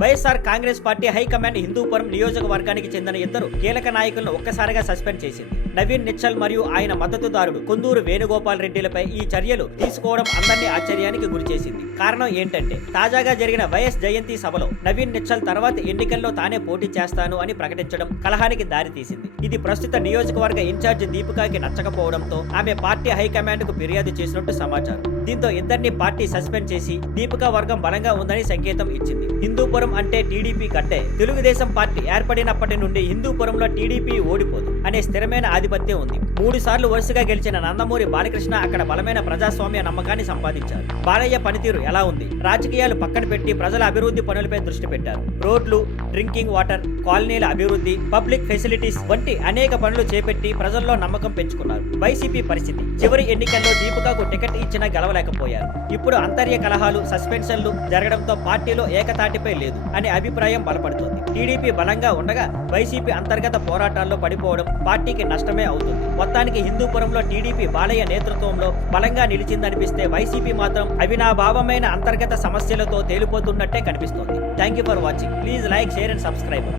YSR Congress party high command Hindupuram నియోజకవర్గానికి చెందిన ఇద్దరు కీలక నాయకులను ఒక్కసారిగా సస్పెండ్ చేసింది. నవీన్ నిచ్చల్ మరియు ఆయన మద్దతుదారుడు కుందూరు వేణుగోపాల్ రెడ్డిలపై ఈ చర్యలు తీసుకోవడం అందరినీ ఆశ్చర్యానికి గురిచేసింది. కారణం ఏంటంటే తాజాగా జరిగిన వైఎస్ జయంతి సభలో నవీన్ నిచ్చల్ తర్వాత ఎన్నికల్లో తానే పోటీ చేస్తాను అని ప్రకటించడం కలహానికి దారితీసింది. ఇది ప్రస్తుత నియోజకవర్గ ఇన్ఛార్జి దీపికాకి నచ్చకపోవడంతో ఆమె పార్టీ హైకమాండ్ కు ఫిర్యాదు చేసినట్టు సమాచారం. దీంతో ఇద్దరిని పార్టీ సస్పెండ్ చేసి దీపికా వర్గం బలంగా ఉందని సంకేతం ఇచ్చింది. హిందూపురం అంటే టీడీపీ గడ్డే. తెలుగుదేశం పార్టీ ఏర్పడినప్పటి నుండి హిందూపురంలో టీడీపీ ఓడిపోదు అనే స్థిరమైన ఆధిపత్యం ఉంది. 3 సార్లు వరుసగా గెలిచిన నందమూరి బాలకృష్ణ అక్కడ బలమైన ప్రజాస్వామ్య నమ్మకాన్ని సంపాదించారు. బాలయ్య పనితీరు ఎలా ఉంది? రాజకీయాలు పక్కన పెట్టి ప్రజల అభివృద్ధి పనులపై దృష్టి పెట్టారు. రోడ్లు, డ్రింకింగ్ వాటర్, కాలనీల అభివృద్ధి, పబ్లిక్ ఫెసిలిటీస్ వంటి అనేక పనులు చేపట్టి ప్రజల్లో నమ్మకం పెంచుకున్నారు. వైసీపీ పరిస్థితి చివరి ఎన్నికల్లో దీపికాకు టికెట్ ఇచ్చినా గెలవలేకపోయారు. ఇప్పుడు అంతర్య కలహాలు, సస్పెన్షన్లు జరగడంతో పార్టీలో ఏకతాటిపై లేదు అనే అభిప్రాయం బలపడుతోంది. టీడీపీ బలంగా ఉండగా వైసీపీ అంతర్గత పోరాటాల్లో పడిపోవడం పార్టీకి నష్టమే అవుతుంది. మొత్తానికి హిందూపురంలో టీడీపీ బాలయ్య నేతృత్వంలో బలంగా నిలిచిందనిపిస్తే వైసీపీ మాత్రం అవినాభావమైన అంతర్గత సమస్యలతో తేలిపోతున్నట్టే కనిపిస్తోంది. Thank you for watching. Please like, share and subscribe.